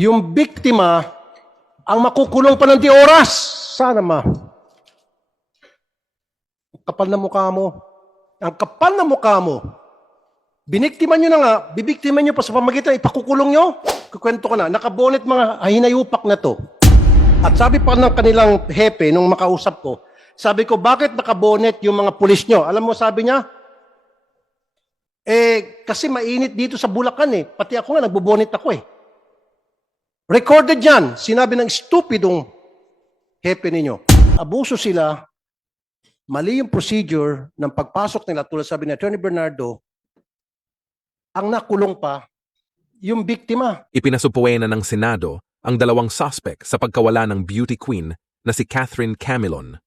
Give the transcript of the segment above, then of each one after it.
yung biktima ang makukulong pa ng di oras. Sana ma. Ang kapal na mukha mo. Ang kapal na mukha mo. Biniktima nyo na nga, bibiktima nyo pa sa pamagitan, ipakukulong nyo. Kukwento ko na, nakabonet mga hinayupak na to. At sabi pa ng kanilang hepe, nung makausap ko, sabi ko, bakit nakabonet yung mga pulis nyo? Alam mo, sabi niya, kasi mainit dito sa Bulacan eh. Pati ako nga, nagbobonet ako eh. Recorded yan. Sinabi ng stupidong hepe ninyo. Abuso sila. Mali yung procedure ng pagpasok nila. Tulad sabi ni Attorney Bernardo, ang nakulong pa, yung biktima. Ipinasupuwena ng Senado ang dalawang suspect sa pagkawala ng beauty queen na si Catherine Camilon.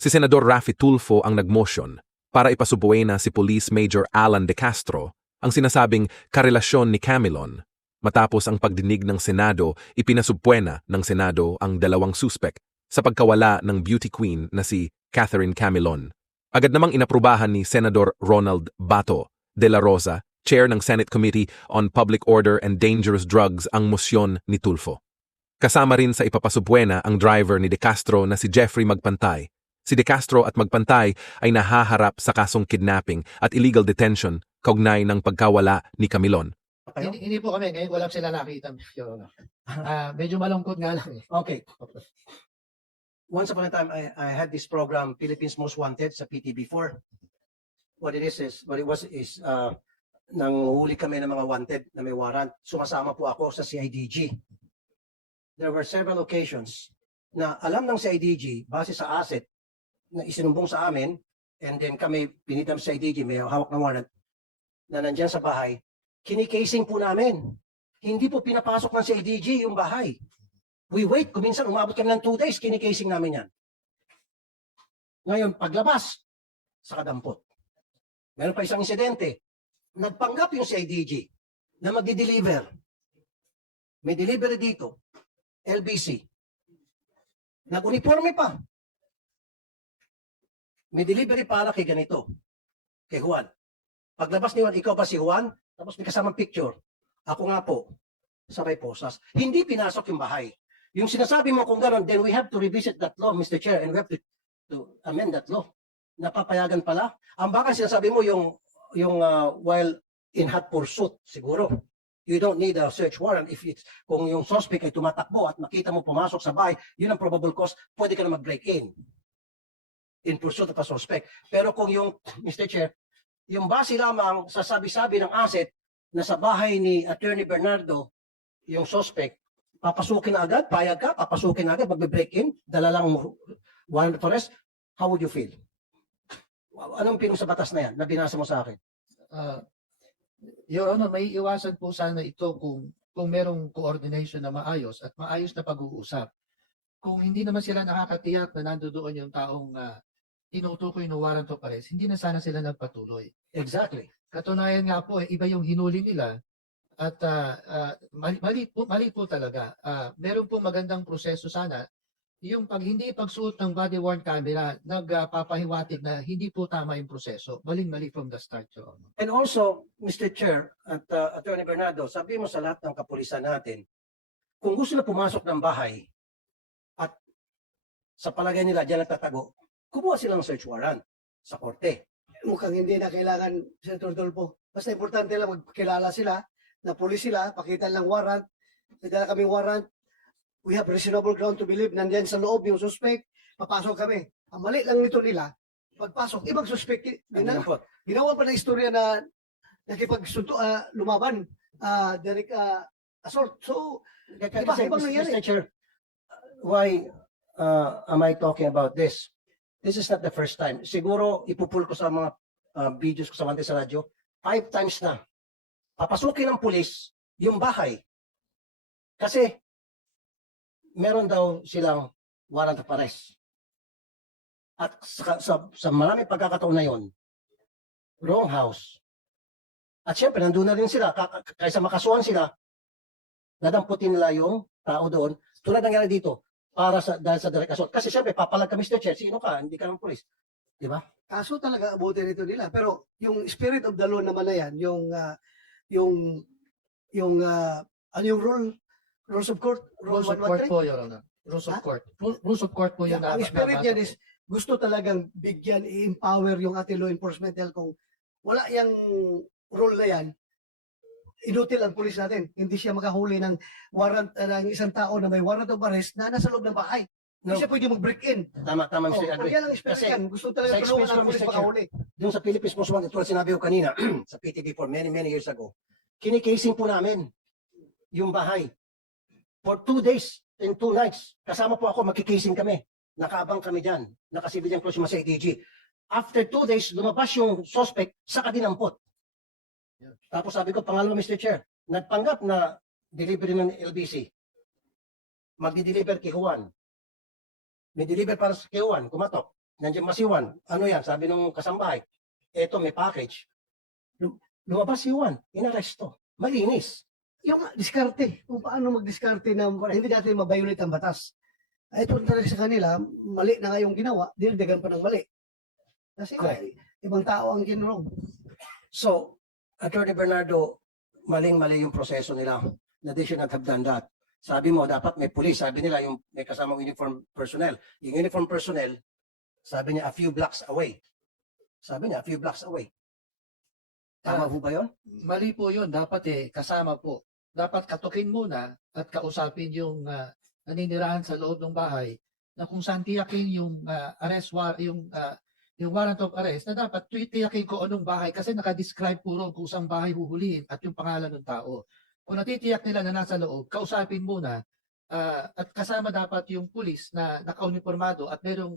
Si Senador Raffy Tulfo ang nagmotion para ipasupuwena si Police Major Alan De Castro ang sinasabing karelasyon ni Camilon. Matapos ang pagdinig ng Senado, ipinasupuwena ng Senado ang dalawang suspect sa pagkawala ng beauty queen na si Catherine Camilon. Agad namang inaprubahan ni Senador Ronald Bato de la Rosa, Chair ng Senate Committee on Public Order and Dangerous Drugs ang mosyon ni Tulfo. Kasama rin sa ipapasupuwena ang driver ni De Castro na si Jeffrey Magpantay. Si De Castro at Magpantay ay nahaharap sa kasong kidnapping at illegal detention kaugnay ng pagkawala ni Camilon. Hindi po kami, ngayon wala sila nakita. Medyo malungkot nga lang eh. Okay. Once upon a time, I had this program, Philippines Most Wanted, sa PTV4. What it is nanguhuli kami ng mga wanted na may warrant. Sumasama po ako sa CIDG. There were several occasions na alam ng CIDG, base sa asset na isinumbong sa amin, and then kami pinitam sa CIDG, may hawak ng warrant, na nandyan sa bahay, kinikasing po namin. Hindi po pinapasok ng CIDG yung bahay. We wait, kuminsan umabot kami ng 2 days, kinikasing namin yan. Ngayon, paglabas, sa kadampot. Meron pa isang insidente, nagpanggap yung CIDG na magdi-deliver. May delivery dito, LBC. Nag-uniforme pa. May delivery para kay ganito, kay Juan. Paglabas ni Juan, ikaw ba si Juan? Tapos may kasamang picture. Ako nga po, sabay posas. Hindi pinasok yung bahay. Yung sinasabi mo kung gano'n, then we have to revisit that law, Mr. Chair, and we have to amend that law. Napapayagan pala. Ang baka sinasabi mo yung while in hot pursuit, siguro. You don't need a search warrant if it's, kung yung suspect ay tumatakbo at makita mo pumasok sa bahay, yun ang probable cause, pwede ka na mag-break in pursuit of a suspect. Pero kung yung, Mr. Chair, yung base lamang sa sabi-sabi ng asset na sa bahay ni Attorney Bernardo, yung suspect, papasukin na agad, payag ka, papasukin na agad, magbe-break in, dala lang warrant of arrest, how would you feel? Anong pinong sa batas na yan na binasa mo sa akin? Your Honor, may iwasan po sana ito kung merong coordination na maayos at maayos na pag-uusap. Kung hindi naman sila nakakatiyak na nandoon yung taong tinutukoy ng warrant of arrest, hindi na sana sila nagpatuloy. Exactly. Katunayan nga po, iba yung hinuli nila at mali po talaga. Meron po magandang proseso sana. Yung hindi pagsuot ng body worn camera, nagpapahiwatig na hindi po tama yung proseso. Maling-mali from the start, Your Honor. And also, Mr. Chair at Attorney Bernardo, sabi mo sa lahat ng kapulisan natin, kung gusto na pumasok ng bahay at sa palagay nila diyan nagtatago, kumuha sila ng search warrant sa korte. Mukhang hindi na kailangan, Senator Tulfo. Basta importante lang magkilala sila, na pulis sila, pakita lang warrant, nagdala kaming warrant, we have reasonable ground to believe nandiyan sa loob yung suspect, papasok kami. Ang mali lang nito nila, pagpasok, ibang suspect, ginawa pa na istorya na lumaban, direct assault. So, iba, ibang nangyari. Mr. Chair, why am I talking about this? This is not the first time. Siguro, ipupul ko sa mga videos ko sa Mante sa radyo, 5 times na. Papasukin ng pulis yung bahay. Kasi, meron daw silang warrant of arrest. At sa maraming pagkakataon na yun, wrong house. At syempre, nandun na rin sila. Kaysa makasuhan sila, nadamputin nila yung tao doon. Tulad nangyari dito, dahil sa direct assault. Kasi syempre, papalag ka, Mr. Chair, sino ka? Hindi ka ng police. Di ba? Kaso talaga abutin nito nila. Pero yung spirit of the law naman na yan, yung rule Rules of court, Rule Rules of court 113. po, Your Honor. Rules of Ha? court. Rules of court po Yeah, yun na ang spirit nabasa niyan ko. is gusto talagang bigyan, i-empower yung ating law enforcement dahil kung wala yung rule na yan, inutil ang pulis natin. Hindi siya makahuli ng warrant ng isang tao na may warrant of arrest na nasa loob ng bahay. Hindi No. siya pwede mag-break in. Tama, Oh, Mr. Agree. yan ang spirit Kasi yan. Gusto talaga sa tulungan experience ang ko, pulis Mr. Chair, makahuli. Doon sa Philippines Most Wanted, tulad sinabi ko kanina, sa PTV for many, many years ago, kinikasing po namin yung bahay. For 2 days and 2 nights, kasama po ako, magkikasing kami. Nakaabang kami dyan. Nakasibilyang close sa ATG. After 2 days, lumabas yung suspect sa kadinampot. Tapos sabi ko, pangalawa, Mr. Chair, nagpanggap na delivery ng LBC. Magdi-deliver kay Juan. May deliver para sa kay Juan, kumatok. Nandiyan masiwan. Ano yan? Sabi nung kasambahay, eto may package. Lumabas si Juan, inaresto. Malinis. Yung diskarte, kung paano mag-diskarte na hindi natin mabayulit ang batas. Ay, ito talaga sa kanila, mali na nga yung ginawa, dinagdagan pa ng mali. Kasi Correct. ibang tao ang kinulong. So, Attorney Bernardo, maling-mali yung proseso nila na they should not have done that. Sabi mo, dapat may police. Sabi nila, yung may kasamang uniform personnel. Yung uniform personnel, sabi niya, a few blocks away. Sabi niya, a few blocks away. Tama po ba yun? Mali po yun. Dapat kasama po. Dapat katukin muna at kausapin yung naninirahan sa loob ng bahay na kung saan tiyakin yung yung warrant of arrest na dapat tiyakin ko anong bahay kasi nakadescribe po ron kung saan bahay huhulihin at yung pangalan ng tao. Kung natitiyak nila na nasa loob, kausapin muna at kasama dapat yung pulis na nakauniformado at merong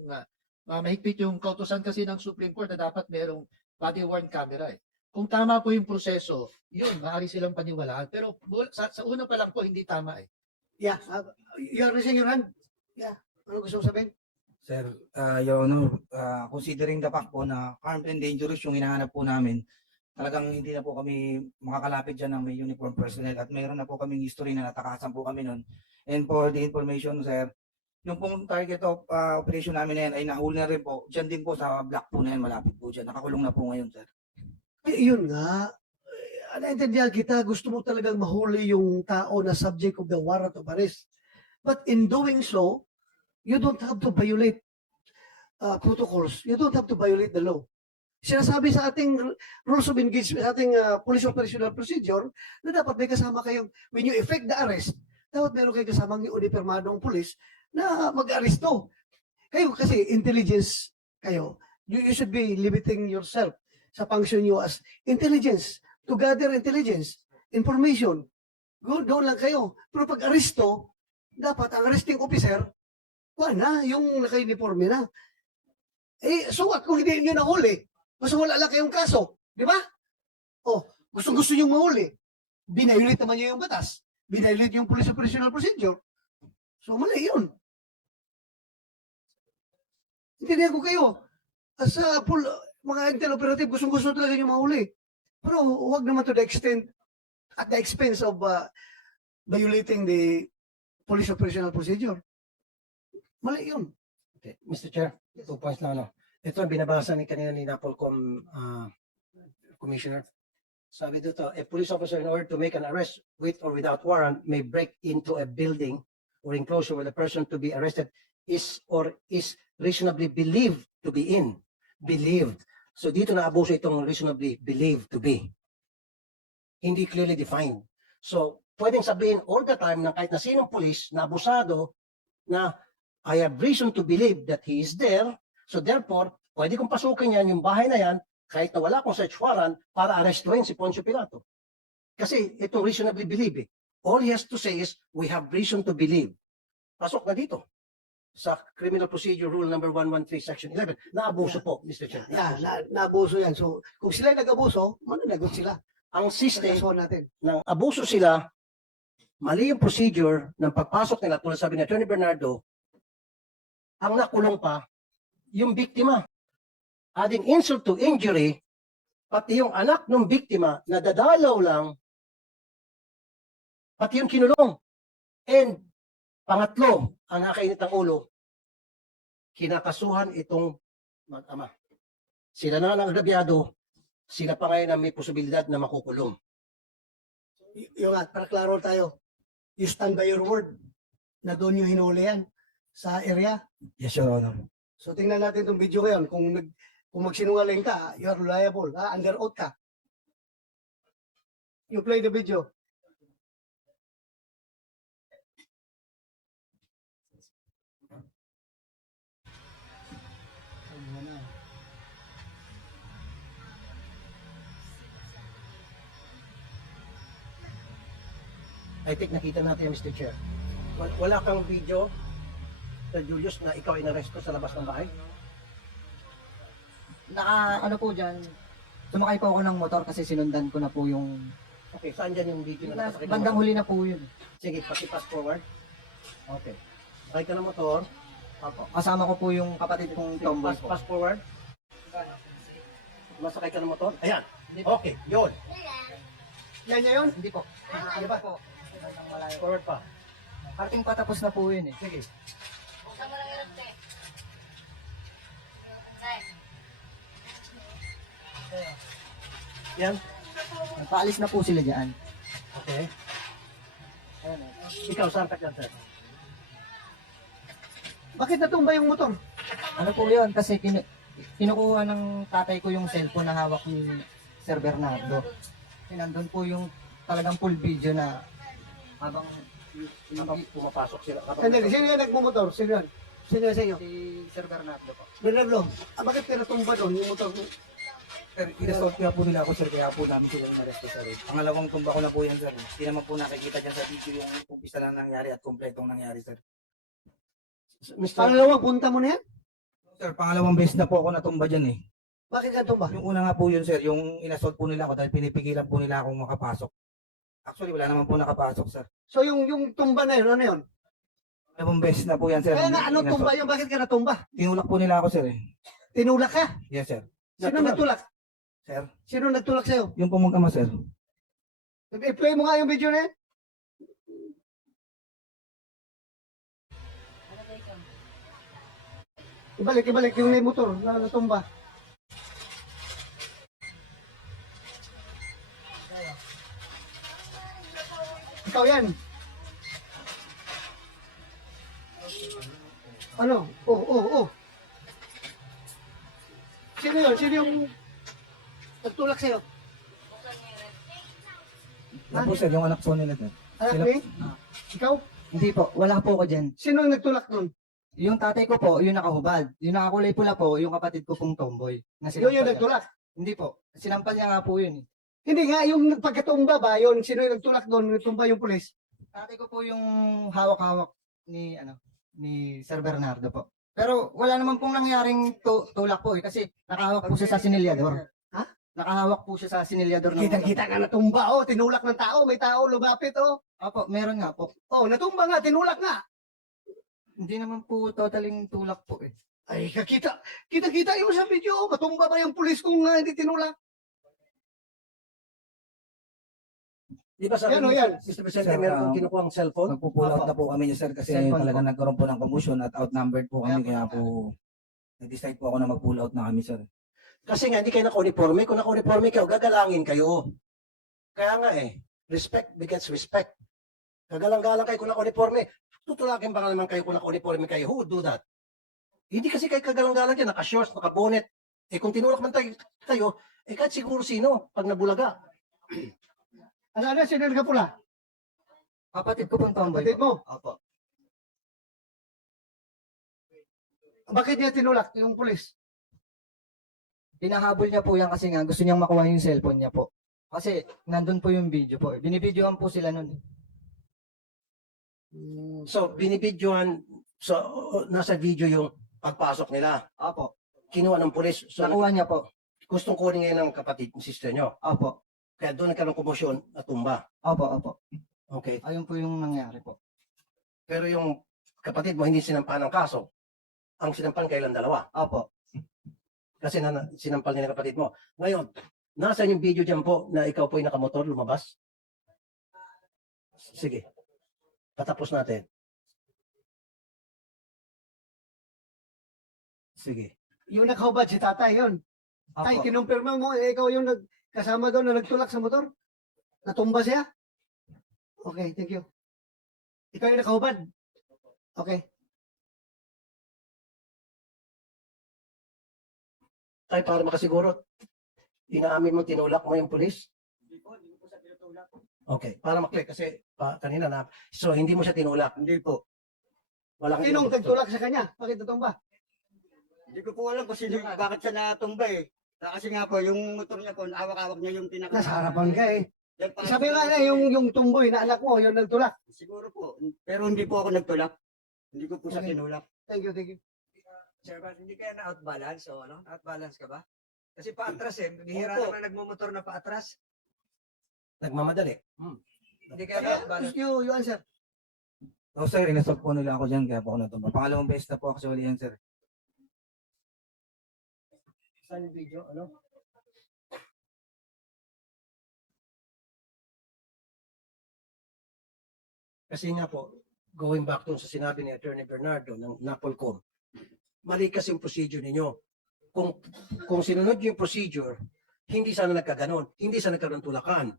mahigpit yung kautusan kasi ng Supreme Court na dapat merong body worn camera. Kung tama po yung proseso, yun, maaari silang paniwalaan. Pero sa una pa lang po, hindi tama eh. Yeah, you are raising your hand. Yeah, ano gusto mo sabihin? Sir, Your Honor, considering the fact po na armed and dangerous yung hinahanap po namin, talagang hindi na po kami makakalapit dyan ng may uniform personnel at mayroon na po kaming history na natakasan po kami nun. And for the information, sir, yung pong target of operation namin na yan ay nahuli na rin po, dyan din po sa block po na yan, malapit po dyan. Nakakulong na po ngayon, sir. Yun nga. Naintindihan kita, gusto mo talagang mahuli yung tao na subject of the warrant of arrest. But in doing so, you don't have to violate protocols. You don't have to violate the law. Sinasabi sa ating rules of engagement, sa ating police operational procedure, na dapat may kasama kayong, when you effect the arrest, dapat meron kayong kasamang uniformadong police na mag-aresto. Kayo kasi intelligence kayo. You should be limiting yourself sa function nyo as intelligence, to gather intelligence, information. Doon lang kayo. Pero pag aresto, dapat ang arresting officer, na, yung naka-uniforme na. So what kung hindi nyo nahuli? Mas wala lang kayong kaso. Di ba? Gusto nyo mahuli. Binayulit naman nyo yung batas. Binayulit yung police operational procedure. So mali yun. Intindihan ko kayo. As mga intel operative, gusto talaga nyo mahuli. Pero huwag naman to the extent, at the expense of violating the police operational procedure. Mali yun. Okay. Mr. Chair, 2 points lang. No? Ito ang binabasa ni kanina ni Napolcom Commissioner. Sabi dito, a police officer in order to make an arrest with or without warrant may break into a building or enclosure where the person to be arrested is or is reasonably believed to be in. Believed. So dito na abuso itong reasonably believed to be. Hindi clearly defined. So pwedeng sabihin all the time na kahit na sinong police na abusado na I have reason to believe that he is there. So therefore, pwede kong pasukin yan, yung bahay na yan, kahit na wala akong search warrant para arrestuin si Poncio Pilato. Kasi itong reasonably believe eh. All he has to say is, we have reason to believe. Pasok na dito sa Criminal Procedure Rule number 113 Section 11. Naabuso po, Mr. Chair. Naabuso yan. So kung sila nag-abuso, mananagot sila. Ang system Kasuhan natin. ng abuso sila, mali yung procedure ng pagpasok nila, tulad sabi ni Attorney Bernardo, ang nakulong pa, yung biktima. Adding insult to injury, pati yung anak ng biktima, nadadalaw lang, pati yung kinulong. And pangatlo, ang nakainit ang ulo, kinakasuhan itong mag-ama. Sila na lang agrabyado, sila pa ngayon na may posibilidad na makukulong. Yung para klaro tayo. you stand by your word na doon yung hinuli yan sa area. Yes, Your Honor. So tingnan natin itong video ngayon. Kung magsinungaling ka, you are liable. Under oath ka. You play the video. I think nakita natin yan, Mr. Chair. Wala kang video, Sir Julius, na ikaw inaresto sa labas ng bahay? Ano po dyan, sumakay po ako ng motor kasi sinundan ko na po yung Okay, saan dyan yung video na nakasakay ka ng bandang motor? huli na po yun. Sige, paki-pass forward. Okay. Sakay ka ng motor. Opo. Kasama ko po yung kapatid kong tomboy po. Pass forward. Masakay ka ng motor. Ayan. Hindi po. Okay, yun. Yan yun. Hindi po. Ano ba po? Bandang malayo. Forward pa. Parting patapos na po yun eh. Sige. Yan. Nagpaalis na po sila dyan. Okay. Ayun eh. Ikaw, saan ka dyan, sir? Bakit natumba yung motor? Ano po yun? Kasi kinukuha ng tatay ko yung cellphone na hawak ni Sir Bernardo. Kasi nandun po yung talagang full video na habang Habang pumapasok sila. Sandali, sino yung nagmumotor? Sino yan? Sino yan sa inyo? si Sir Bernardo po. Bernardo, bakit pinatumba doon yung motor mo? Sir, inassault nga po nila ako, sir, kaya po namin sila inaresto, sir. Pangalawang tumba ko na po yan, sir. Hindi naman po nakikita dyan sa video yung umpisa lang nangyari at kompletong nangyari, sir. Mr. Pangalawang punta mo na yan? Sir, pangalawang beses na po ako natumba dyan eh. Bakit ka tumba? Yung una nga po yun, sir, yung inassault po nila ako dahil pinipigilan po nila akong makapasok. Actually, wala naman po nakapasok, sir. So yung tumba na yun, ano yun? Pangalawang beses na po yan, sir. Kaya nga, ano Inassault. tumba yun? Bakit ka natumba? Tinulak po nila ako, sir eh. Tinulak ka? Yes, sir. Sino nagtulak? Sir, Sino nagtulak sa'yo? yung pumagkama, sir. I-play mo nga yung video na yan. Ibalik yung motor na natumba. Ikaw yan. Ano? Oh. Sino yun? Sino yung nagtulak sa'yo? Yan po, sir, yung anak po nila, sir. Anak Sila- ni? Ikaw? Hindi po, wala po ako dyan. Sino yung nagtulak nun? Yung tatay ko po, yung nakahubad. Yung nakakulay pula po, yung kapatid ko pong tomboy. Na Yun sinampal yung niya. nagtulak. Hindi po. Sinampal niya nga po yun eh. Hindi nga, yung pagkatumba ba, yun, sino yung nagtulak doon, nagtumba yung pulis? Tatay ko po yung hawak-hawak ni Sir Bernardo po. Pero wala naman pong nangyaring tulak po eh kasi nakahawak po siya sa sinilyador. Ha? Nakahawak po siya sa sinilyador ng Kita-kita nga natumba, oh, tinulak ng tao, may tao lumapit, oh. Opo, meron nga po. Oh, natumba nga, tinulak nga. Hindi naman po totaling tulak po eh. Ay, kita yung sa video, oh, matumba ba yung pulis kung hindi tinulak? Di ba sabi Yan, mo, oh, yan. Mr. Presidente, Sir, meron kang kinukuha ang cellphone? Magpo-pull out na po kami niya, sir, kasi Cellphone talaga po. nagkaroon po ng commotion at outnumbered po kami, Kaya kaya po nag-decide po ako na mag-pull out na kami, sir. Kasi nga, hindi kayo naka-uniforme. Kung naka-uniforme kayo, gagalangin kayo. Kaya nga respect begets respect. Gagalang-galang kayo kung naka-uniforme. Tutulakin ba naman kayo kung naka-uniforme kayo? Who would do that? Hindi kasi kayo kagalang-galang kayo, naka-shorts, naka-bonnet. Kung tinulak man kayo, kahit siguro sino, pag nabulaga. Ano, sino yung nagkapula? Kapatid ko pong tomboy Kapatid po. mo? Opo. Bakit niya tinulak yung pulis? Pinahabol niya po yan kasi nga gusto niyang makuha yung cellphone niya po. Kasi nandun po yung video po. Binibidyoan po sila nun. So, binibidyohan, so, nasa video yung pagpasok nila. Opo. Kinuha ng pulis. So, Nakuha niya po. gustong kunin ngayon ng kapatid, ng sister nyo. Opo. Kaya doon nagkaroon ng komosyon at tumba. Opo. Okay. Ayun po yung nangyari po. Pero yung kapatid mo hindi sinampahan ng kaso. Ang sinampahan kailan dalawa. Opo. Kasi sinampal nila kapatid mo. Ngayon, nasaan yung video dyan po na ikaw po ay nakamotor lumabas? Sige. Patapos natin. Sige. Yung nakahubad si tatay, yun. Tay, Opo. kinumpirma mo, ikaw yung kasama doon na nagtulak sa motor? Natumba siya? Okay, thank you. Ikaw yung nakahubad. Okay. Tay, para makasiguro, inaamin mo, tinulak mo yung pulis? Okay, para maklik kasi kanina na. So, hindi mo siya tinulak? Hindi po. Wala kang Sinong tinulak. tagtulak sa kanya? Bakit totoo ba? Hindi ko po alam kung sino, bakit siya natumba eh. Kasi nga po, yung motor niya po, hawak-hawak niya yung pinaka... Nasa harapan ka eh. Yan pa- Sabi nga na yung tumboy na anak mo, yung nagtulak. Siguro po. Pero hindi po ako nagtulak. Hindi ko po siya Okay. tinulak. Thank you, thank you. Sir, ba't hindi kaya na-outbalance o ano? Outbalance ka ba? Kasi paatras eh. Bihira Opo. naman nagmumotor na paatras. Nagmamadali. Hindi kaya Sige, na-outbalance. you answer. So sir, inasok po nila ako dyan, kaya po ako natumba. Pangalawang beses na po actually yan, sir. Saan yung video? Ano? Kasi nga po, going back to sa sinabi ni Attorney Bernardo ng Napolcom, mali kasi yung procedure ninyo. Kung sinunod yung procedure, hindi sana nagkaganon, hindi sana nagkaroon tulakan.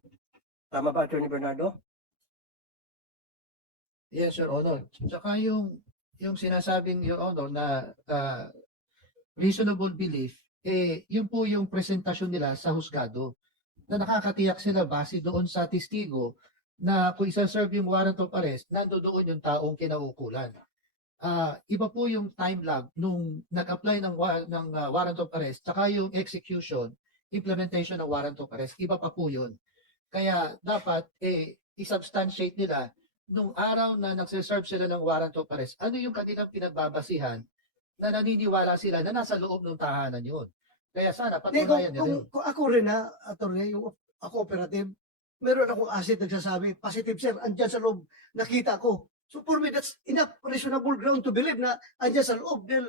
Tama ba, Attorney Bernardo? Yes, Your Honor. Tsaka yung sinasabing, Your Honor, na reasonable belief, yun po yung presentasyon nila sa husgado na nakakatiyak sila base doon sa testigo na kung isa-serve yung warrant of arrest, nandoon yung taong kinaukulan. Iba po yung time lag nung nag-apply ng warrant of arrest tsaka yung execution, implementation ng warrant of arrest, iba pa po yun. Kaya dapat i-substantiate nila nung araw na nagsiserve sila ng warrant of arrest, ano yung kanilang pinagbabasihan na naniniwala sila na nasa loob ng tahanan yun. Kaya sana Hindi, patunayan nila yun. kung ako rin na, attorney, yung ako operative, meron akong asset nagsasabi, positive sir, andyan sa loob, nakita ko. So for me, that's enough reasonable ground to believe na andyan sa loob. Dahil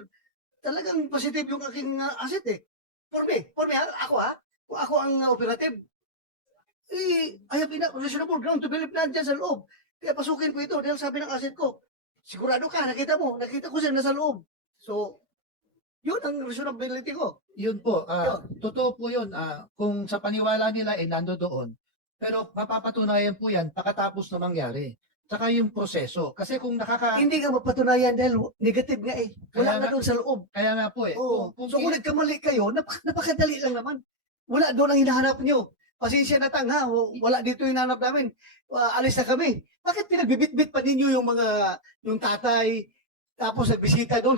talagang positive yung aking asset eh. For me, ako kung ako ang operative, I have enough reasonable ground to believe na andyan sa loob. Kaya pasukin ko ito dahil sabi ng asset ko, sigurado ka, nakita ko siya nasa loob. So, yun ang reasonability ko. Yun po, Yun. totoo po yun. Kung sa paniwala nila, nando doon. Pero mapapatunayan po yan pagkatapos na mangyari. Tsaka yung proseso. Kasi kung Hindi ka mapatunayan dahil negative nga eh. Wala Kaya na nga- doon sa loob. Kaya nga po Oo. Kung So kung nagkamali kayo, napakadali lang naman. Wala doon ang hinahanap nyo. Pasensya na tanga, wala dito yung hinahanap namin. Alis na kami. Bakit pinagbibit-bit pa ninyo yung tatay, tapos nagbisita doon,